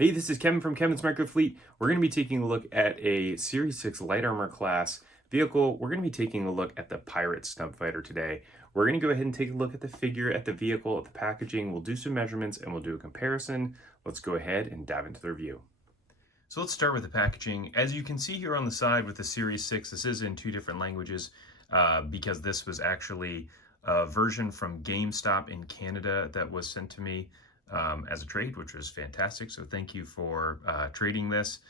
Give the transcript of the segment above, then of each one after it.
Hey, this is Kevin from Kevin's Micro Fleet. We're going to be taking a look at a Series 6 light armor class vehicle. We're going to be taking a look at the Pirate Snub Fighter today. We're going to go ahead and take a look at the figure, at the vehicle, at the packaging. We'll do some measurements and we'll do a comparison. Let's go ahead and dive into the review. So let's start with the packaging. As you can see here on the side with the Series 6, this is in two different languages because this was actually a version from GameStop in Canada that was sent to me as a trade, which was fantastic. So thank you for trading this.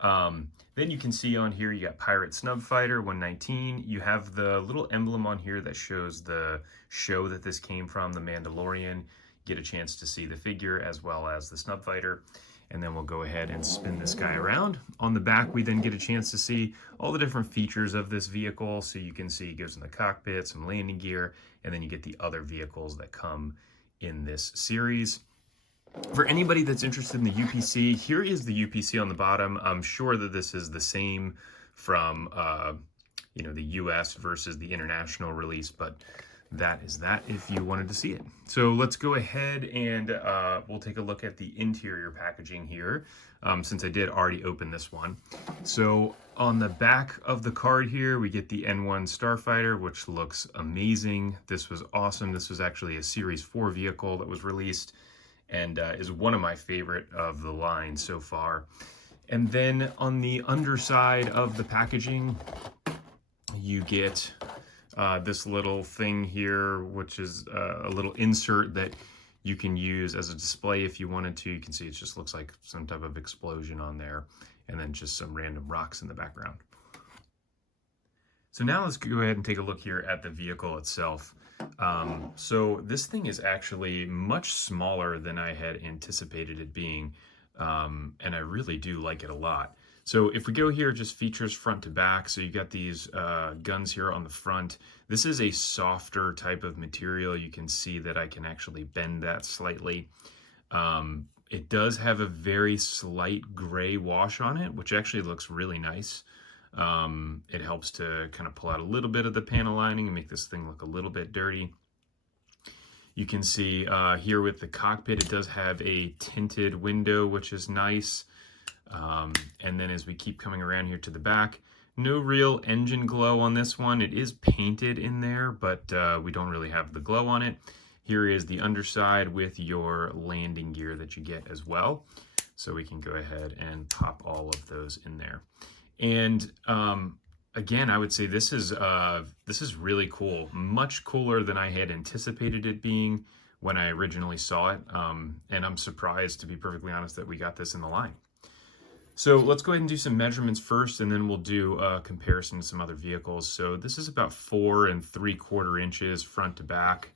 Then you can see on here, you got Pirate Snub Fighter 119. You have the little emblem on here that shows the show that this came from, the Mandalorian. Get a chance to see the figure as well as the Snub Fighter. And then we'll go ahead and spin this guy around. On the back, we then get a chance to see all the different features of this vehicle. So you can see it goes in the cockpit, some landing gear, and then you get the other vehicles that come in this series. For anybody that's interested in the UPC, here is the UPC on the bottom. I'm sure that this is the same from the US versus the international release, but that is that if you wanted to see it. So let's go ahead and we'll take a look at the interior packaging here, since I did already open this one. So on the back of the card here, we get the N1 Starfighter, which looks amazing. This was awesome. This was actually a Series 4 vehicle that was released and is one of my favorite of the line so far. And then on the underside of the packaging, you get this little thing here, which is a little insert that you can use as a display if you wanted to. You can see it just looks like some type of explosion on there, and then just some random rocks in the background. So now let's go ahead and take a look here at the vehicle itself. So this thing is actually much smaller than I had anticipated it being, and I really do like it a lot. So if we go here, just features front to back. So you got these guns here on the front. This is a softer type of material. You can see that I can actually bend that slightly. It does have a very slight gray wash on it, which actually looks really nice. It helps to kind of pull out a little bit of the panel lining and make this thing look a little bit dirty. You can see here with the cockpit, it does have a tinted window, which is nice. And then as we keep coming around here to the back, no real engine glow on this one. It is painted in there, but we don't really have the glow on it. Here is the underside with your landing gear that you get as well. So we can go ahead and pop all of those in there. And again, I would say this is really cool, much cooler than I had anticipated it being when I originally saw it. And I'm surprised, to be perfectly honest, that we got this in the line. So let's go ahead and do some measurements first, and then we'll do a comparison to some other vehicles. So this is about 4 3/4 inches front to back.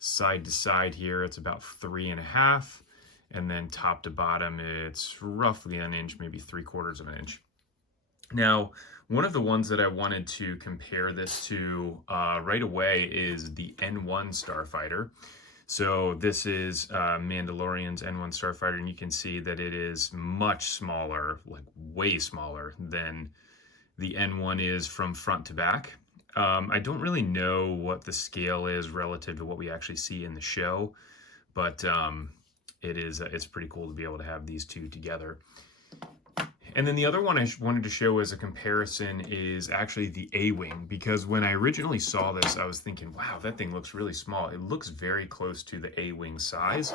Side to side here, it's about 3.5. And then top to bottom, it's roughly an inch, maybe 3/4 of an inch. Now, one of the ones that I wanted to compare this to right away is the N1 Starfighter. So this is Mandalorian's N1 Starfighter, and you can see that it is much smaller, like way smaller than the N1 is from front to back. I don't really know what the scale is relative to what we actually see in the show, but it's pretty cool to be able to have these two together. And then the other one I wanted to show as a comparison is actually the A-Wing, because when I originally saw this, I was thinking, wow, that thing looks really small. It looks very close to the A-Wing size.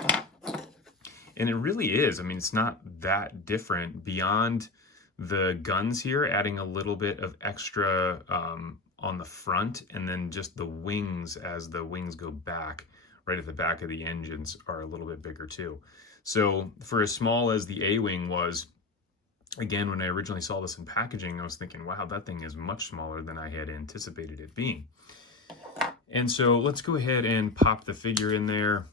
And it really is. I mean, it's not that different beyond the guns here, adding a little bit of extra on the front, and then just the wings, as the wings go back, right at the back of the engines, are a little bit bigger too. So for as small as the A-Wing was, again, when I originally saw this in packaging, I was thinking, wow, that thing is much smaller than I had anticipated it being. And so let's go ahead and pop the figure in there.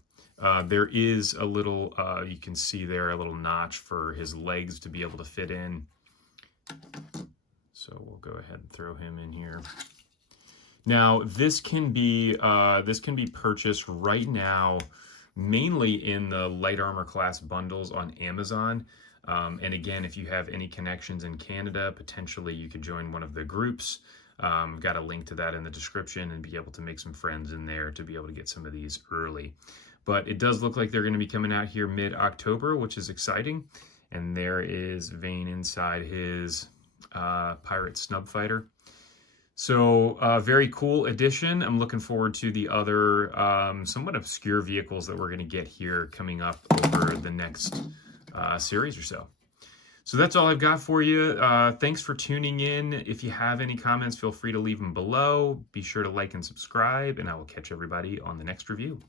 There is a little, you can see there, a little notch for his legs to be able to fit in. So we'll go ahead and throw him in here. Now, this can be purchased right now, mainly in the light armor class bundles on Amazon. And again, if you have any connections in Canada, potentially you could join one of the groups. Got a link to that in the description and be able to make some friends in there to be able to get some of these early. But it does look like they're going to be coming out here mid-October, which is exciting. And there is Vane inside his pirate Snub fighter. So very cool addition. I'm looking forward to the other somewhat obscure vehicles that we're going to get here coming up over the next series or so. So that's all I've got for you. Thanks for tuning in. If you have any comments, feel free to leave them below. Be sure to like and subscribe, and I will catch everybody on the next review.